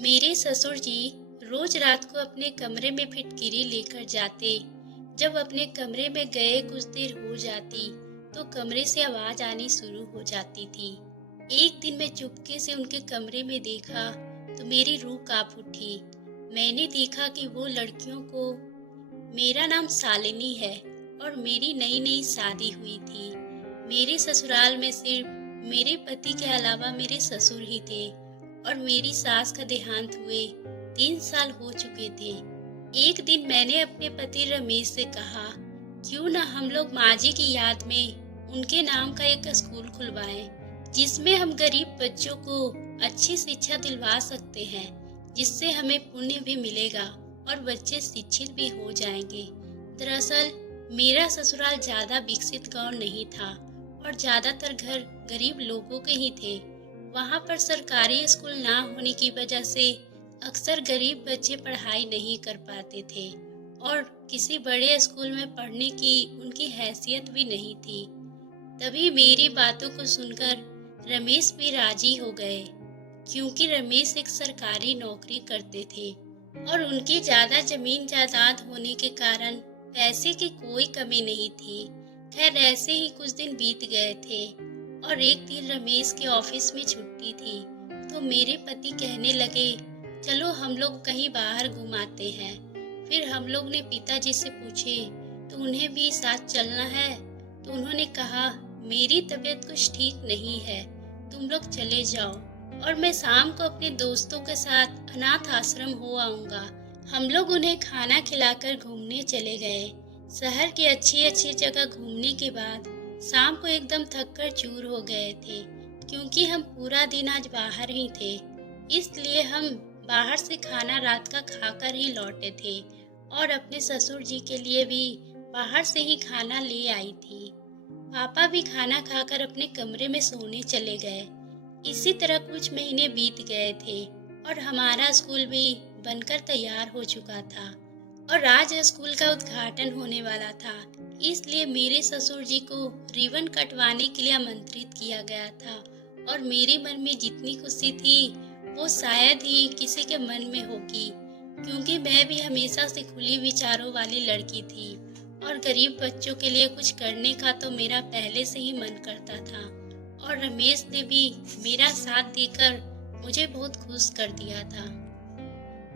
मेरे ससुर जी रोज रात को अपने कमरे में फिटकिरी लेकर जाते। जब अपने कमरे में गए कुछ देर हो जाती तो कमरे से आवाज आनी शुरू हो जाती थी। एक दिन मैं चुपके से उनके कमरे में देखा तो मेरी रूह कांप उठी। मैंने देखा कि वो लड़कियों को, मेरा नाम शालिनी है और मेरी नई नई शादी हुई थी। मेरे ससुराल में सिर्फ मेरे पति के अलावा मेरे ससुर ही थे और मेरी सास का देहांत हुए 3 साल हो चुके थे। एक दिन मैंने अपने पति रमेश से कहा, क्यों ना हम लोग माँ जी की याद में उनके नाम का एक स्कूल खुलवाएं, जिसमें हम गरीब बच्चों को अच्छी शिक्षा दिलवा सकते हैं, जिससे हमें पुण्य भी मिलेगा और बच्चे शिक्षित भी हो जाएंगे। दरअसल मेरा ससुराल ज्यादा विकसित गांव नहीं था और ज्यादातर घर गरीब लोगों के ही थे। वहां पर सरकारी स्कूल ना होने की वजह से अक्सर गरीब बच्चे पढ़ाई नहीं कर पाते थे और किसी बड़े स्कूल में पढ़ने की उनकी हैसियत भी नहीं थी। तभी मेरी बातों को सुनकर रमेश भी राजी हो गए, क्योंकि रमेश एक सरकारी नौकरी करते थे और उनकी ज्यादा जमीन जायदाद होने के कारण पैसे की कोई कमी नहीं थी। खैर ऐसे ही कुछ दिन बीत गए थे और एक दिन रमेश के ऑफिस में छुट्टी थी तो मेरे पति कहने लगे, चलो हम लोग कहीं बाहर घुमाते हैं। फिर हम लोग ने पिताजी से पूछे तो उन्हें भी साथ चलना है, तो उन्होंने कहा, मेरी तबीयत कुछ ठीक नहीं है, तुम लोग चले जाओ और मैं शाम को अपने दोस्तों के साथ अनाथ आश्रम हो आऊंगा। हम लोग उन्हें खाना खिलाकर घूमने चले गए। शहर की अच्छी अच्छी जगह घूमने के बाद शाम को एकदम थक कर चूर हो गए थे, क्योंकि हम पूरा दिन आज बाहर ही थे। इसलिए हम बाहर से खाना रात का खाकर ही लौटे थे और अपने ससुर जी के लिए भी बाहर से ही खाना ले आई थी। पापा भी खाना खाकर अपने कमरे में सोने चले गए। इसी तरह कुछ महीने बीत गए थे और हमारा स्कूल भी बनकर तैयार हो चुका था और आज स्कूल का उद्घाटन होने वाला था। इसलिए मेरे ससुर जी को रिबन कटवाने के लिए आमंत्रित किया गया था और मेरे मन में जितनी खुशी थी वो शायद ही किसी के मन में होगी, क्योंकि मैं भी हमेशा से खुली विचारों वाली लड़की थी और गरीब बच्चों के लिए कुछ करने का तो मेरा पहले से ही मन करता था और रमेश ने भी मेरा साथ देकर मुझे बहुत खुश कर दिया था।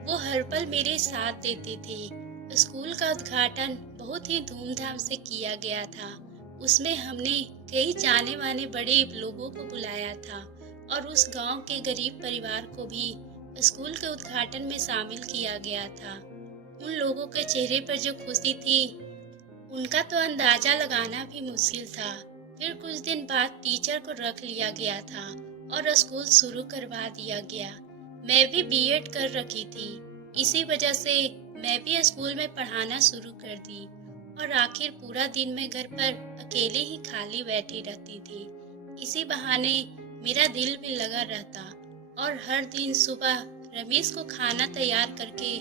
वो हर पल मेरे साथ देते थे। स्कूल का उद्घाटन बहुत ही धूमधाम से किया गया था। उसमें हमने कई जाने माने बड़े लोगों को बुलाया था और उस गांव के गरीब परिवार को भी स्कूल के उद्घाटन में शामिल किया गया था। उन लोगों के चेहरे पर जो खुशी थी उनका तो अंदाजा लगाना भी मुश्किल था। फिर कुछ दिन बाद टीचर को रख लिया गया था और स्कूल शुरू करवा दिया गया। मैं भी बीएड कर रखी थी, इसी वजह से मैं भी स्कूल में पढ़ाना शुरू कर दी और आखिर पूरा दिन मैं घर पर अकेले ही खाली बैठी रहती थी। इसी बहाने मेरा दिल भी लगा रहता और हर दिन सुबह रमेश को खाना तैयार करके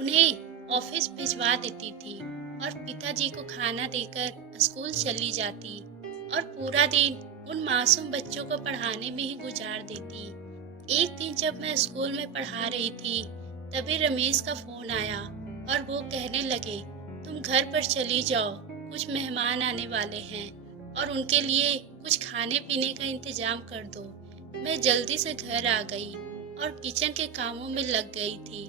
उन्हें ऑफिस भिजवा देती थी और पिताजी को खाना देकर स्कूल चली जाती और पूरा दिन उन मासूम बच्चों को पढ़ाने में ही गुजार देती। एक दिन जब मैं स्कूल में पढ़ा रही थी तभी रमेश का फोन आया और वो कहने लगे, तुम घर पर चली जाओ, कुछ मेहमान आने वाले हैं और उनके लिए कुछ खाने पीने का इंतजाम कर दो। मैं जल्दी से घर आ गई और किचन के कामों में लग गई थी।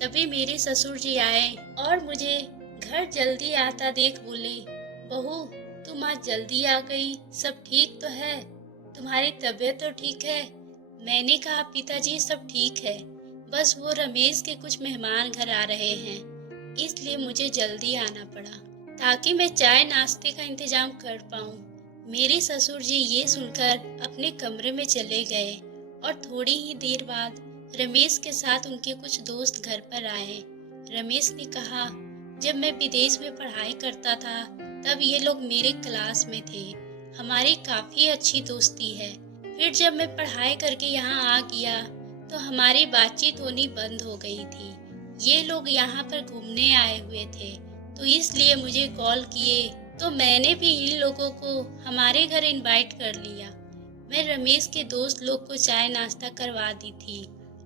तभी मेरे ससुर जी आए और मुझे घर जल्दी आता देख बोले, बहू तुम आज जल्दी आ गई, सब ठीक तो है, तुम्हारी तबीयत तो ठीक है? मैंने कहा, पिताजी सब ठीक है, बस वो रमेश के कुछ मेहमान घर आ रहे हैं, इसलिए मुझे जल्दी आना पड़ा ताकि मैं चाय नाश्ते का इंतजाम कर पाऊं। मेरे ससुर जी ये सुनकर अपने कमरे में चले गए और थोड़ी ही देर बाद रमेश के साथ उनके कुछ दोस्त घर पर आए। रमेश ने कहा, जब मैं विदेश में पढ़ाई करता था तब ये लोग मेरे क्लास में थे, हमारी काफी अच्छी दोस्ती है। फिर जब मैं पढ़ाई करके यहाँ आ गया तो हमारी बातचीत होनी बंद हो गई थी। ये लोग यहाँ पर घूमने आए हुए थे तो इसलिए मुझे कॉल किए तो मैंने भी इन लोगों को हमारे घर इनवाइट कर लिया। मैं रमेश के दोस्त लोग को चाय नाश्ता करवा दी थी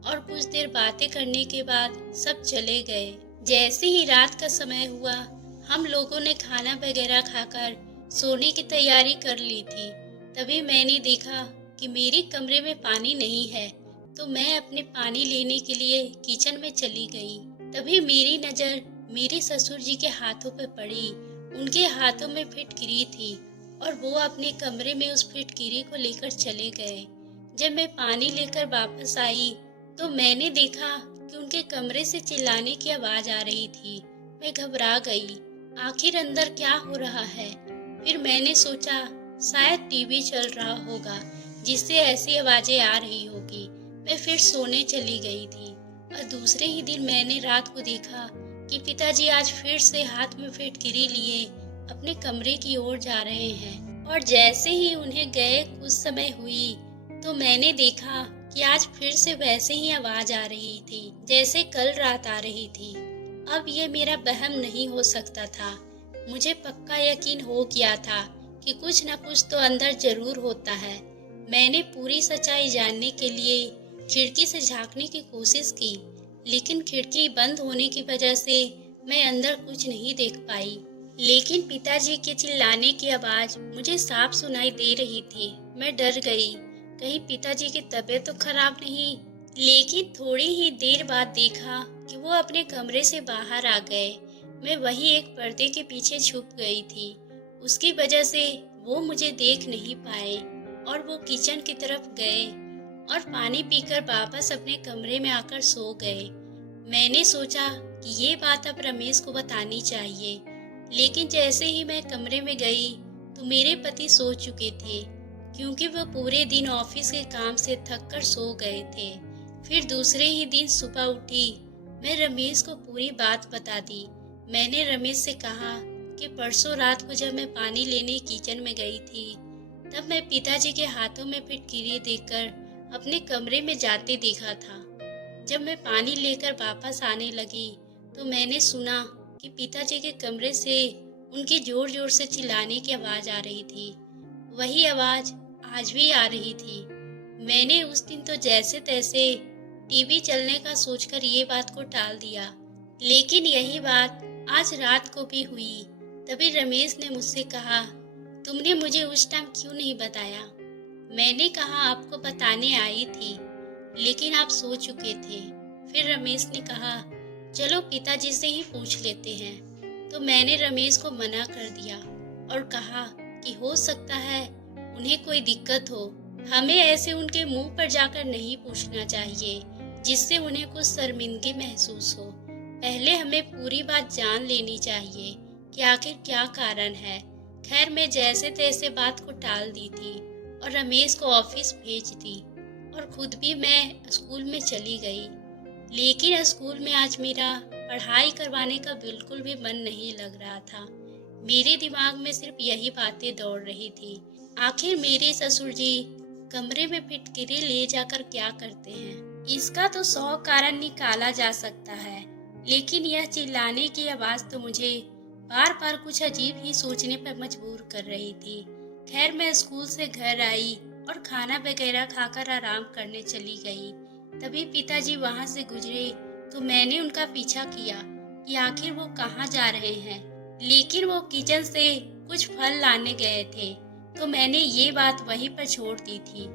और कुछ देर बातें करने के बाद सब चले गए। जैसे ही रात का समय हुआ, हम लोगों ने खाना वगैरह खाकर सोने की तैयारी कर ली थी। तभी मैंने देखा कि मेरे कमरे में पानी नहीं है, तो मैं अपने पानी लेने के लिए किचन में चली गई। तभी मेरी नज़र मेरे ससुर जी के हाथों पे पड़ी। उनके हाथों में फिटकिरी थी और वो अपने कमरे में उस फिटकिरी को लेकर चले गए। जब मैं पानी लेकर वापस आई तो मैंने देखा कि उनके कमरे से चिल्लाने की आवाज़ आ रही थी। मैं घबरा गई, आखिर अंदर क्या हो रहा है। फिर मैंने सोचा शायद टीवी चल रहा होगा जिससे ऐसी आवाज़ें आ रही होगी। मैं फिर सोने चली गई थी और दूसरे ही दिन मैंने रात को देखा कि पिताजी आज फिर से हाथ में फिटकिरी लिए अपने कमरे की ओर जा रहे हैं। और जैसे ही उन्हें गए कुछ समय हुई तो मैंने देखा कि आज फिर से वैसे ही आवाज आ रही थी जैसे कल रात आ रही थी। अब ये मेरा वहम नहीं हो सकता था। मुझे पक्का यकीन हो गया था कि कुछ न कुछ तो अंदर जरूर होता है। मैंने पूरी सच्चाई जानने के लिए खिड़की से झांकने की कोशिश की, लेकिन खिड़की बंद होने की वजह से मैं अंदर कुछ नहीं देख पाई। लेकिन पिताजी के चिल्लाने की आवाज मुझे साफ सुनाई दे रही थी। मैं डर गई, कहीं पिताजी की तबीयत तो खराब नहीं। लेकिन थोड़ी ही देर बाद देखा कि वो अपने कमरे से बाहर आ गए। मैं वही एक पर्दे के पीछे छुप गई थी। उसकी वजह से वो मुझे देख नहीं पाए और वो किचन की तरफ गए और पानी पीकर वापस अपने कमरे में आकर सो गए। मैंने सोचा कि ये बात अब रमेश को बतानी चाहिए, लेकिन जैसे ही मैं कमरे में गई तो मेरे पति सो चुके थे, क्योंकि वो पूरे दिन ऑफिस के काम से थक कर सो गए थे। फिर दूसरे ही दिन सुबह उठी, मैं रमेश को पूरी बात बता दी। मैंने रमेश से कहा कि परसों रात को जब मैं पानी लेने किचन में गई थी, तब मैं पिताजी के हाथों में फिटकिरी देखकर अपने कमरे में जाते देखा था। जब मैं पानी लेकर वापस आने लगी तो मैंने सुना कि पिताजी के कमरे से उनकी जोर जोर से चिल्लाने की आवाज आ रही थी। वही आवाज आज भी आ रही थी। मैंने उस दिन तो जैसे तैसे टीवी चलने का सोचकर ये बात को टाल दिया, लेकिन यही बात आज रात को भी हुई। तभी रमेश ने मुझसे कहा, तुमने मुझे उस टाइम क्यों नहीं बताया? मैंने कहा आपको बताने आई थी, लेकिन आप सो चुके थे। फिर रमेश ने कहा, चलो पिताजी से ही पूछ लेते हैं। तो मैंने रमेश को मना कर दिया और कहा कि हो सकता है उन्हें कोई दिक्कत हो। हमें ऐसे उनके मुंह पर जाकर नहीं पूछना चाहिए जिससे उन्हें कुछ शर्मिंदगी महसूस हो। पहले हमें पूरी बात जान लेनी चाहिए कि आखिर क्या कारण है। खैर, मैं जैसे तैसे बात को टाल दी थी और रमेश को ऑफिस भेज दी और खुद भी मैं स्कूल में चली गई। लेकिन स्कूल में आज मेरा पढ़ाई करवाने का बिल्कुल भी मन नहीं लग रहा था। मेरे दिमाग में सिर्फ यही बातें दौड़ रही थी, आखिर मेरे ससुर जी कमरे में फिटकिरी ले जाकर क्या करते हैं। इसका तो 100 कारण निकाला जा सकता है, लेकिन यह चिल्लाने की आवाज तो मुझे बार बार कुछ अजीब ही सोचने पर मजबूर कर रही थी। खैर, मैं स्कूल से घर आई और खाना वगैरह खाकर आराम करने चली गई। तभी पिताजी वहां से गुजरे तो मैंने उनका पीछा किया कि आखिर वो कहाँ जा रहे हैं। लेकिन वो किचन से कुछ फल लाने गए थे, तो मैंने ये बात वहीं पर छोड़ दी थी।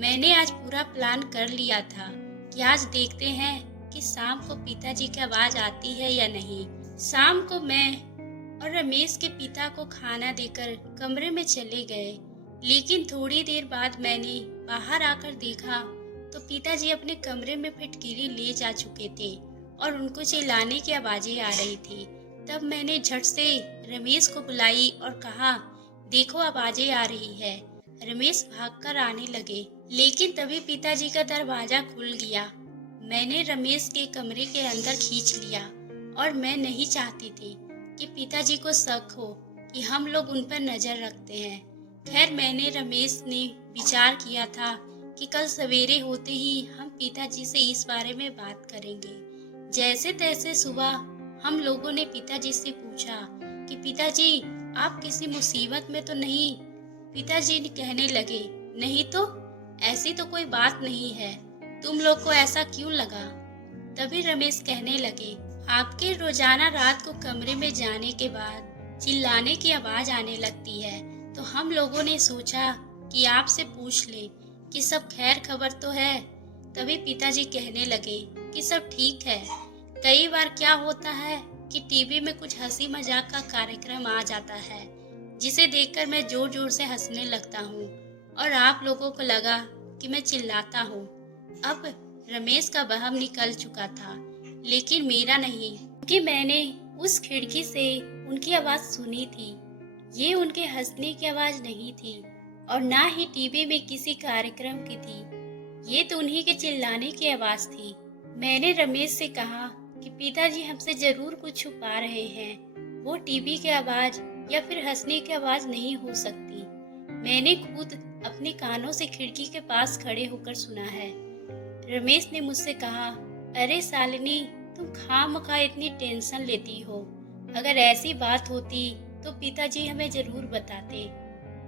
मैंने आज पूरा प्लान कर लिया था कि आज देखते हैं कि शाम को पिताजी की आवाज आती है या नहीं। शाम को मैं और रमेश के पिता को खाना देकर कमरे में चले गए, लेकिन थोड़ी देर बाद मैंने बाहर आकर देखा तो पिताजी अपने कमरे में फिटकिरी ले जा चुके थे और उनको चिल्लाने की आवाजें आ रही थी। तब मैंने झट से रमेश को बुलाई और कहा, देखो आवाजें आ रही है। रमेश भागकर आने लगे, लेकिन तभी पिताजी का दरवाजा खुल गया। मैंने रमेश के कमरे के अंदर खींच लिया और मैं नहीं चाहती थी कि पिताजी को शक हो कि हम लोग उन पर नजर रखते हैं। खैर, मैंने रमेश ने विचार किया था कि कल सवेरे होते ही हम पिताजी से इस बारे में बात करेंगे। जैसे तैसे सुबह हम लोगों ने पिताजी से पूछा कि पिताजी, आप किसी मुसीबत में तो नहीं? पिताजी ने कहने लगे, नहीं तो, ऐसी तो कोई बात नहीं है। तुम लोग को ऐसा क्यों लगा? तभी रमेश कहने लगे, आपके रोजाना रात को कमरे में जाने के बाद चिल्लाने की आवाज आने लगती है, तो हम लोगों ने सोचा कि आपसे पूछ ले कि सब खैर खबर तो है। तभी पिताजी कहने लगे कि सब ठीक है। कई बार क्या होता है कि टीवी में कुछ हंसी मजाक का कार्यक्रम आ जाता है, जिसे देखकर मैं जोर जोर से हंसने लगता हूँ और आप लोगों को लगा कि मैं चिल्लाता हूँ। अब रमेश का बहम निकल चुका था, लेकिन मेरा नहीं, क्योंकि मैंने उस खिड़की से उनकी आवाज सुनी थी। ये उनके हंसने की आवाज नहीं थी और ना ही टीवी में किसी कार्यक्रम की थी। ये तो उन्हीं के चिल्लाने की आवाज थी। मैंने रमेश से कहा कि पिताजी हमसे जरूर कुछ छुपा रहे हैं। वो टीवी की आवाज या फिर हंसने की आवाज नहीं हो सकती। मैंने खुद अपने कानों से खिड़की के पास खड़े होकर सुना है। रमेश ने मुझसे कहा, अरे शालिनी, तुम खामखा इतनी टेंशन लेती हो। अगर ऐसी बात होती तो पिताजी हमें जरूर बताते।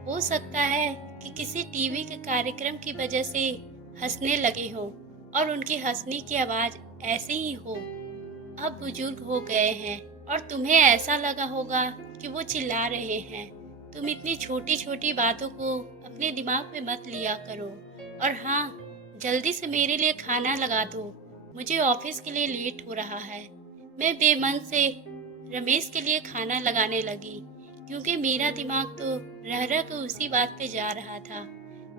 हो सकता है कि किसी टीवी के कार्यक्रम की वजह से हंसने लगे हो और उनकी हंसने की आवाज ऐसे ही हो। अब बुजुर्ग हो गए हैं और तुम्हें ऐसा लगा होगा कि वो चिल्ला रहे हैं। तुम इतनी छोटी छोटी बातों को अपने दिमाग में मत लिया करो। और हाँ, जल्दी से मेरे लिए खाना लगा दो, मुझे ऑफिस के लिए लेट हो रहा है। मैं बेमन से रमेश के लिए खाना लगाने लगी, क्योंकि मेरा दिमाग तो रह रह कर उसी बात पे जा रहा था।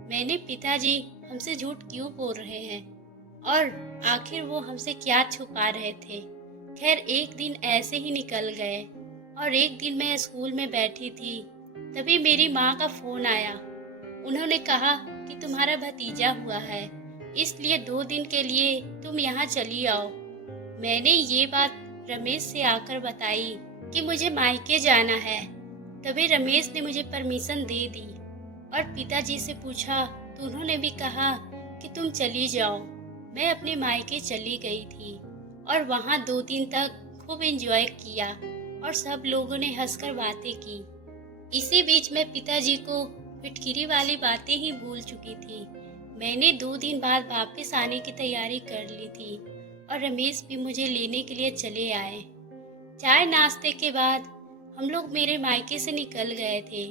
मैंने पिताजी हमसे झूठ क्यों बोल रहे हैं और आखिर वो हमसे क्या छुपा रहे थे। खैर, एक दिन ऐसे ही निकल गए और एक दिन मैं स्कूल में बैठी थी, तभी मेरी माँ का फोन आया। उन्होंने कहा कि तुम्हारा भतीजा हुआ है, इसलिए 2 दिन के लिए तुम यहाँ चली आओ। मैंने ये बात रमेश से आकर बताई कि मुझे मायके जाना है। तभी रमेश ने मुझे परमिशन दे दी और पिताजी से पूछा तो उन्होंने भी कहा कि तुम चली जाओ। मैं अपने मायके चली गई थी और वहाँ 2 दिन तक खूब एंजॉय किया और सब लोगों ने हंसकर बातें की। इसी बीच मैं पिताजी को फिटकिरी वाली बातें ही भूल चुकी थी। मैंने 2 दिन बाद वापस आने की तैयारी कर ली थी और रमेश भी मुझे लेने के लिए चले आए। चाय नाश्ते के बाद हम लोग मेरे मायके से निकल गए थे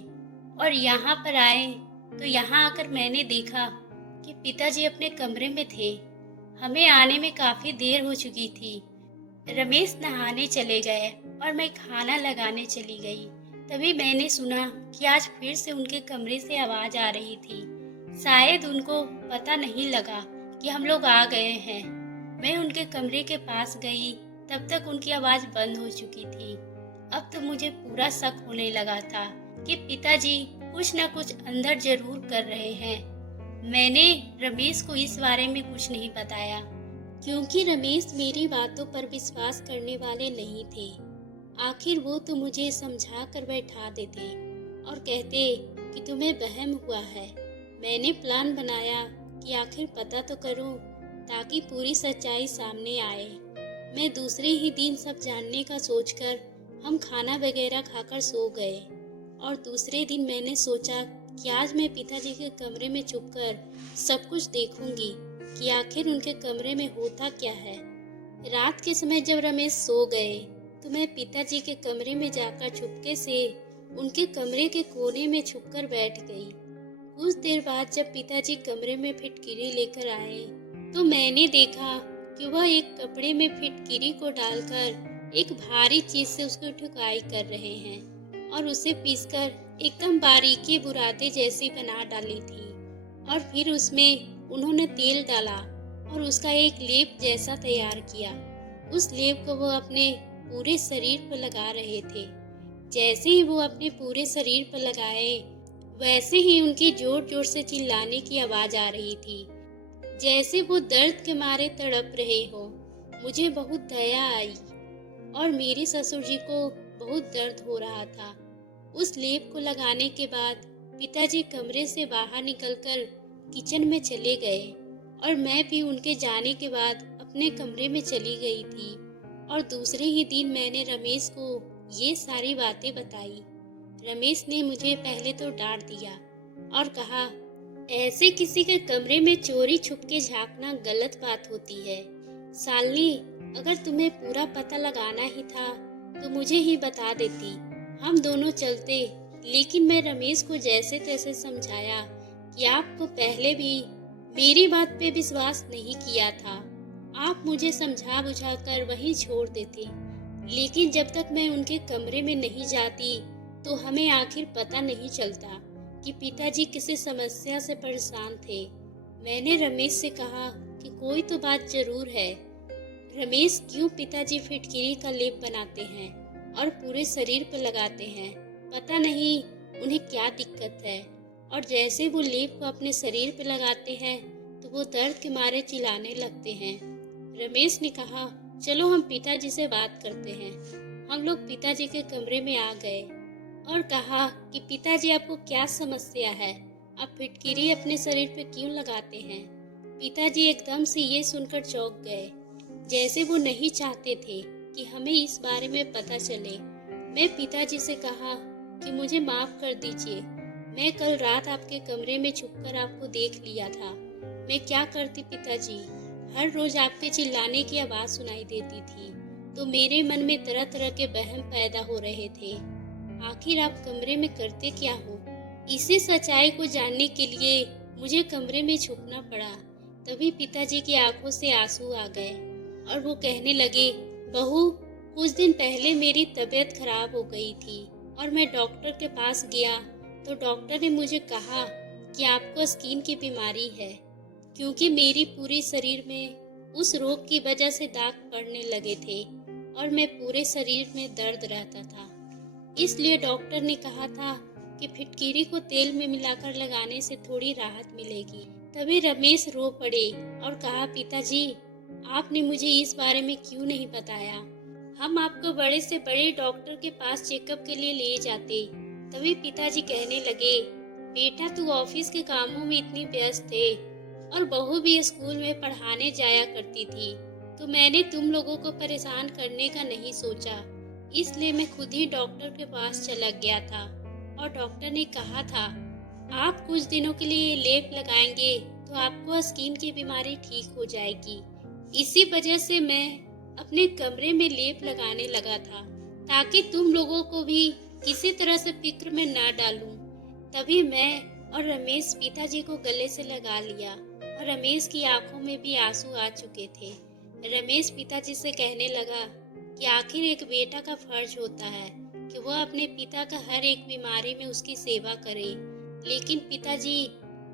और यहाँ पर आए तो यहाँ आकर मैंने देखा कि पिताजी अपने कमरे में थे। हमें आने में काफी देर हो चुकी थी। रमेश नहाने चले गए और मैं खाना लगाने चली गई। तभी मैंने सुना कि आज फिर से उनके कमरे से आवाज आ रही थी। शायद उनको पता नहीं लगा कि हम लोग आ गए हैं। मैं उनके कमरे के पास गई, तब तक उनकी आवाज बंद हो चुकी थी। अब तो मुझे पूरा शक होने लगा था कि पिताजी कुछ न कुछ अंदर जरूर कर रहे हैं। मैंने रमेश को इस बारे में कुछ नहीं बताया, क्योंकि रमेश मेरी बातों पर विश्वास करने वाले नहीं थे। आखिर वो तो मुझे समझा कर बैठा देते और कहते कि तुम्हें वहम हुआ है। मैंने प्लान बनाया कि आखिर पता तो करूं, ताकि पूरी सच्चाई सामने आए। मैं दूसरे ही दिन सब जानने का सोचकर हम खाना वगैरह खाकर सो गए और दूसरे दिन मैंने सोचा कि आज मैं पिताजी के कमरे में छुपकर सब कुछ देखूंगी कि आखिर उनके कमरे में होता क्या है। रात के समय जब रमेश सो गए तो मैं पिताजी के कमरे में जाकर चुपके से उनके कमरे के कोने में छुपकर बैठ गई। कुछ देर बाद जब पिताजी कमरे में फिटकिरी लेकर आए तो मैंने देखा कि वह एक कपड़े में फिटकिरी को डालकर एक भारी चीज से उसकी ठुकाई कर रहे हैं और उसे पीसकर एकदम बारीकी बुरादे जैसी बना डाली थी। और फिर उसमें उन्होंने तेल डाला और उसका एक लेप जैसा तैयार किया। उस लेप को वो अपने पूरे शरीर पर लगा रहे थे। जैसे ही वो अपने पूरे शरीर पर लगाए, वैसे ही उनकी जोर जोर से चिल्लाने की आवाज आ रही थी, जैसे वो दर्द के मारे तड़प रहे हो। मुझे बहुत दया आई और मेरे ससुर जी को बहुत दर्द हो रहा था। उस लेप को लगाने के बाद पिताजी कमरे से बाहर निकलकर किचन में चले गए और मैं भी उनके जाने के बाद अपने कमरे में चली गई थी। और दूसरे ही दिन मैंने रमेश को ये सारी बातें बताई। रमेश ने मुझे पहले तो डांट दिया और कहा, ऐसे किसी के कमरे में चोरी छुप के झांकना गलत बात होती है। शालिनी, अगर तुम्हें पूरा पता लगाना ही था तो मुझे ही बता देती, हम दोनों चलते। लेकिन मैं रमेश को जैसे तैसे समझाया कि आपको पहले भी मेरी बात पे विश्वास नहीं किया था। आप मुझे समझा बुझा कर वहीं छोड़ देते। लेकिन जब तक मैं उनके कमरे में नहीं जाती तो हमें आखिर पता नहीं चलता कि पिताजी किसी समस्या से परेशान थे। मैंने रमेश से कहा कि कोई तो बात जरूर है। रमेश, क्यों पिताजी फिटकिरी का लेप बनाते हैं और पूरे शरीर पर लगाते हैं? पता नहीं उन्हें क्या दिक्कत है। और जैसे वो लेप को अपने शरीर पर लगाते हैं तो वो दर्द के मारे चिल्लाने लगते हैं। रमेश ने कहा, चलो हम पिताजी से बात करते हैं। हम लोग पिताजी के कमरे में आ गए और कहा कि पिताजी, आपको क्या समस्या है? आप फिटकिरी अपने शरीर पे क्यों लगाते हैं? पिताजी एकदम से ये सुनकर चौंक गए, जैसे वो नहीं चाहते थे कि हमें इस बारे में पता चले। मैं पिताजी से कहा कि मुझे माफ कर दीजिए, मैं कल रात आपके कमरे में छुपकर आपको देख लिया था। मैं क्या करती पिताजी, हर रोज आपके चिल्लाने की आवाज सुनाई देती थी तो मेरे मन में तरह तरह के वहम पैदा हो रहे थे। आखिर आप कमरे में करते क्या हो? इसी सच्चाई को जानने के लिए मुझे कमरे में छुपना पड़ा। तभी पिताजी की आंखों से आंसू आ गए और वो कहने लगे, बहू, कुछ दिन पहले मेरी तबीयत खराब हो गई थी और मैं डॉक्टर के पास गया तो डॉक्टर ने मुझे कहा कि आपको स्किन की बीमारी है, क्योंकि मेरी पूरी शरीर में उस रोग की वजह से दाग पड़ने लगे थे और मैं पूरे शरीर में दर्द रहता था। इसलिए डॉक्टर ने कहा था कि फिटकिरी को तेल में मिलाकर लगाने से थोड़ी राहत मिलेगी। तभी रमेश रो पड़े और कहा, पिताजी, आपने मुझे इस बारे में क्यों नहीं बताया? हम आपको बड़े से बड़े डॉक्टर के पास चेकअप के लिए ले जाते। तभी पिताजी कहने लगे, बेटा, तू ऑफिस के कामों में इतनी व्यस्त थे और बहू भी स्कूल में पढ़ाने जाया करती थी, तो मैंने तुम लोगों को परेशान करने का नहीं सोचा। इसलिए मैं खुद ही डॉक्टर के पास चला गया था और डॉक्टर ने कहा था, आप कुछ दिनों के लिए लेप लगाएंगे तो आपको स्किन की बीमारी ठीक हो जाएगी। इसी वजह से मैं अपने कमरे में लेप लगाने लगा था ताकि तुम लोगों को भी किसी तरह से फिक्र में ना डालूं। तभी मैं और रमेश पिताजी को गले से लगा लिया और रमेश की आंखों में भी आंसू आ चुके थे। रमेश पिताजी से कहने लगा कि आखिर एक बेटा का फर्ज होता है कि वह अपने पिता का हर एक बीमारी में उसकी सेवा करे। लेकिन पिताजी,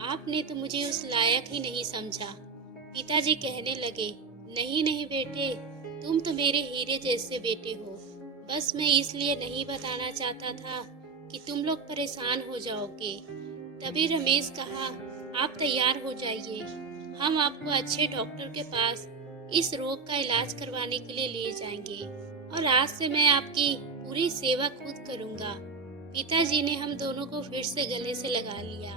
आपने तो मुझे उस लायक ही नहीं समझा। पिताजी कहने लगे, नहीं नहीं बेटे, तुम तो मेरे हीरे जैसे बेटे हो। बस मैं इसलिए नहीं बताना चाहता था कि तुम लोग परेशान हो जाओगे। तभी रमेश कहा, आप तैयार हो जाइए, हम आपको अच्छे डॉक्टर के पास इस रोग का इलाज करवाने के लिए ले जाएंगे और आज से मैं आपकी पूरी सेवा खुद करूंगा। पिताजी ने हम दोनों को फिर से गले से लगा लिया।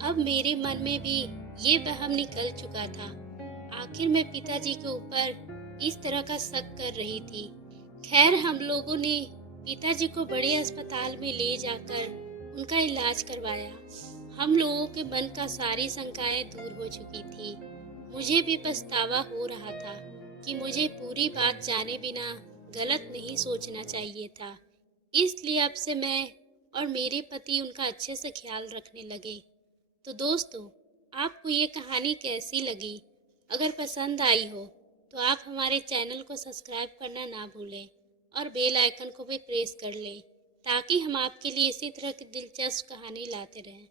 अब मेरे मन में भी ये वहम निकल चुका था। आखिर मैं पिताजी के ऊपर इस तरह का शक कर रही थी। खैर, हम लोगों ने पिताजी को बड़े अस्पताल में ले जाकर उनका इलाज करवाया। हम लोगों के मन का सारी शंकाएं दूर हो चुकी थी। मुझे भी पछतावा हो रहा था कि मुझे पूरी बात जाने बिना गलत नहीं सोचना चाहिए था। इसलिए अब से मैं और मेरे पति उनका अच्छे से ख्याल रखने लगे। तो दोस्तों, आपको ये कहानी कैसी लगी? अगर पसंद आई हो तो आप हमारे चैनल को सब्सक्राइब करना ना भूलें और बेल आइकन को भी प्रेस कर लें ताकि हम आपके लिए इसी तरह की दिलचस्प कहानी लाते रहें।